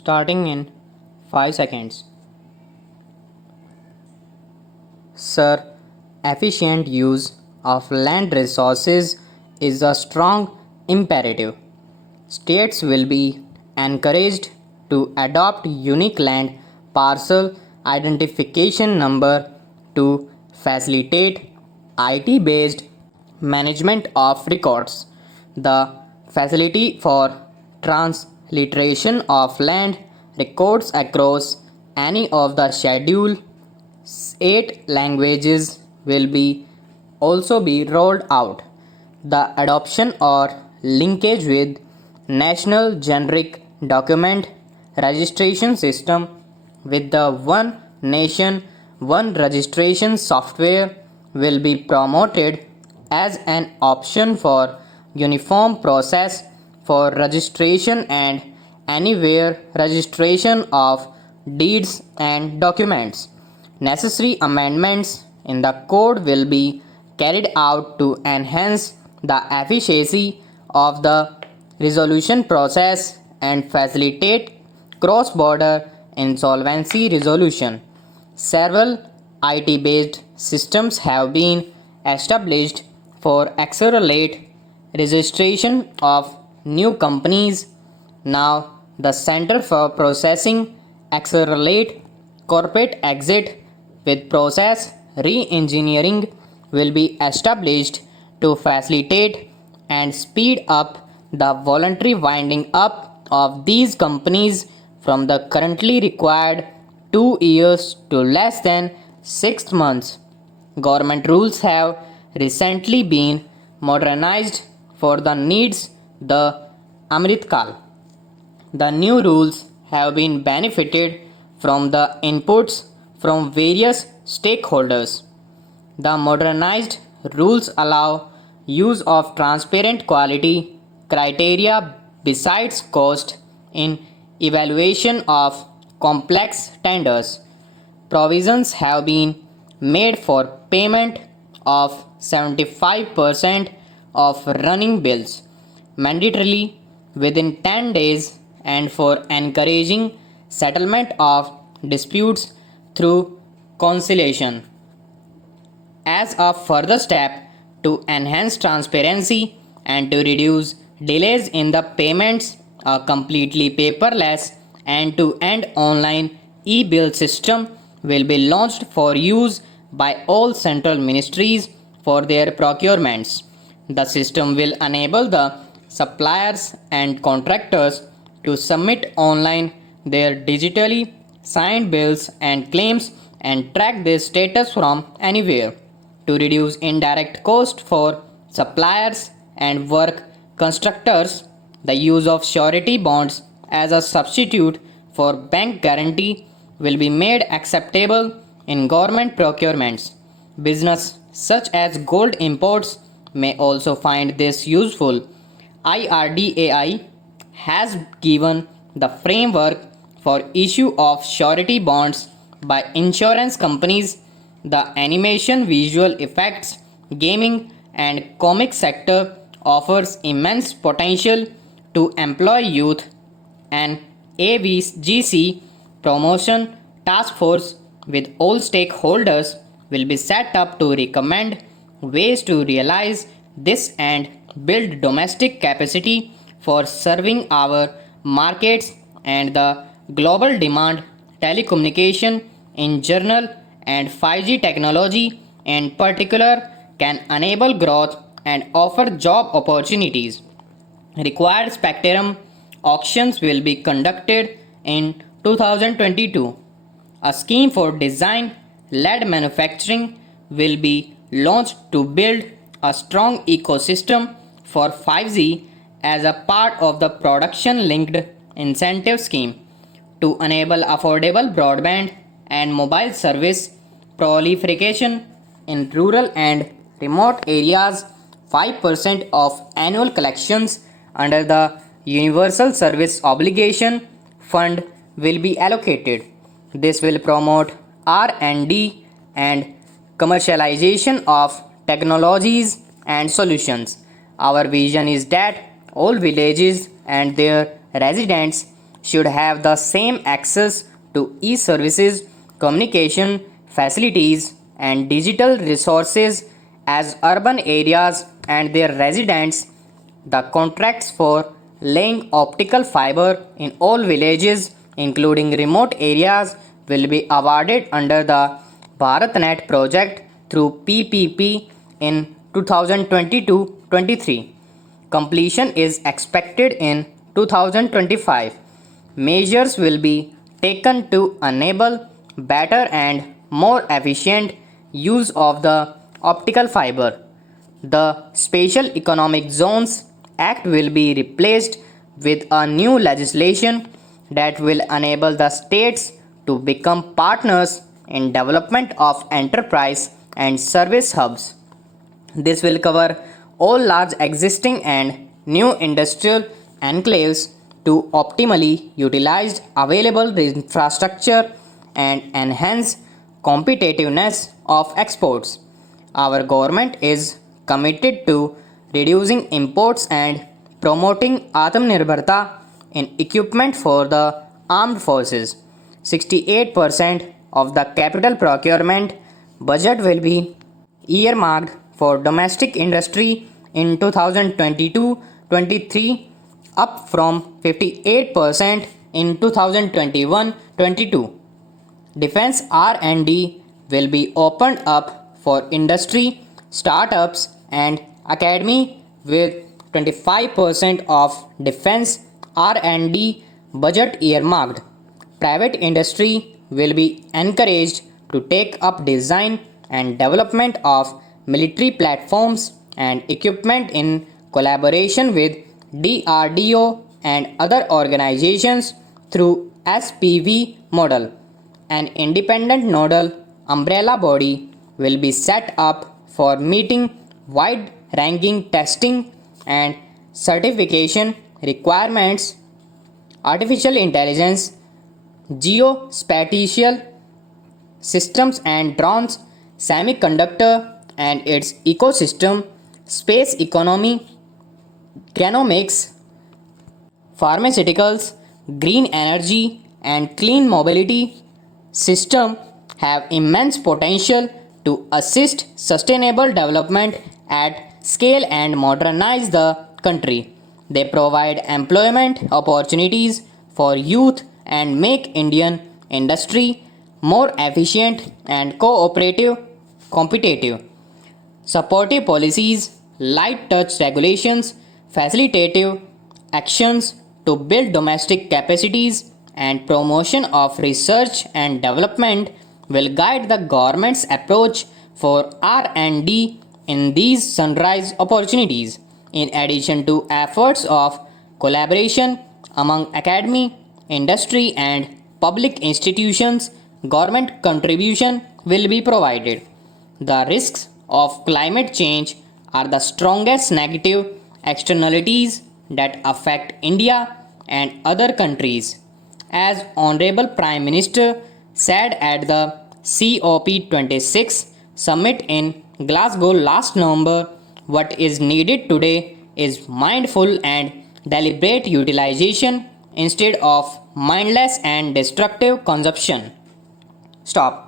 starting in 5 seconds. Sir, efficient use of land resources is a strong imperative. States will be encouraged to adopt unique land parcel identification number to facilitate IT based management of records. The facility for transliteration of land records across any of the Schedule 8 languages will be also be rolled out. The adoption or linkage with National Generic Document Registration System with the One Nation One Registration software will be promoted as an option for uniform process for registration and anywhere registration of deeds and documents. Necessary amendments in the code will be carried out to enhance the efficiency of the resolution process and facilitate cross-border insolvency resolution. Several IT-based systems have been established for accelerate registration of new companies. Now, the Center for Processing Accelerate Corporate Exit with Process Re-engineering will be established to facilitate and speed up the voluntary winding up of these companies from the currently required 2 years to less than 6 months. Government rules have recently been modernized for the needs the Amritkal. The new rules have been benefited from the inputs from various stakeholders. The modernized rules allow use of transparent quality criteria besides cost in evaluation of complex tenders. Provisions have been made for payment of 75% of running bills mandatorily within 10 days and for encouraging settlement of disputes through conciliation. As a further step to enhance transparency and to reduce delays in the payments, a completely paperless end-to-end online e-bill system will be launched for use by all central ministries for their procurements. The system will enable the suppliers and contractors to submit online their digitally signed bills and claims and track their status from anywhere. To reduce indirect cost for suppliers and work constructors, the use of surety bonds as a substitute for bank guarantee will be made acceptable in government procurements. Business such as gold imports may also find this useful. IRDAI has given the framework for issue of surety bonds by insurance companies. The animation, visual effects, gaming and comic sector offers immense potential to employ youth. An AVGC promotion task force with all stakeholders will be set up to recommend ways to realize this and build domestic capacity for serving our markets and the global demand. Telecommunication in general and 5G technology in particular can enable growth and offer job opportunities. Required spectrum auctions will be conducted in 2022. A scheme for design led manufacturing will be launched to build a strong ecosystem for 5G as a part of the production linked incentive scheme to enable affordable broadband and mobile service proliferation in rural and remote areas. 5% of annual collections under the Universal Service Obligation Fund will be allocated. This will promote R&D and commercialization of technologies and solutions. Our vision is that all villages and their residents should have the same access to e-services, communication facilities, and digital resources as urban areas and their residents. The contracts for laying optical fiber in all villages, including remote areas, will be awarded under the BharatNet project through PPP in 2022-23. Completion is expected in 2025. Measures will be taken to enable better and more efficient use of the optical fiber. The Special Economic Zones Act will be replaced with a new legislation that will enable the states to become partners in development of enterprise and service hubs. This will cover all large existing and new industrial enclaves to optimally utilize available infrastructure and enhance competitiveness of exports. Our government is committed to reducing imports and promoting Atmanirbharta in equipment for the armed forces. 68% of the capital procurement budget will be earmarked for domestic industry in 2022-23, up from 58% in 2021-22. Defense R&D will be opened up for industry, startups and academy with 25% of defense R&D budget earmarked. Private industry will be encouraged to take up design and development of military platforms and equipment in collaboration with DRDO and other organizations through SPV model. An independent nodal umbrella body will be set up for meeting wide-ranging testing and certification requirements. Artificial intelligence, geospatial systems and drones, semiconductor and its ecosystem, space economy, genomics, pharmaceuticals, green energy, and clean mobility system have immense potential to assist sustainable development at scale and modernize the country. They provide employment opportunities for youth and make Indian industry more efficient and competitive. Supportive policies, light touch regulations, facilitative actions to build domestic capacities, and promotion of research and development will guide the government's approach for R&D in these sunrise opportunities. In addition to efforts of collaboration among academy, industry, and public institutions, government contribution will be provided. The risks of climate change are the strongest negative externalities that affect India and other countries. As Honorable Prime Minister said at the COP26 summit in Glasgow last November, what is needed today is mindful and deliberate utilization instead of mindless and destructive consumption. Stop.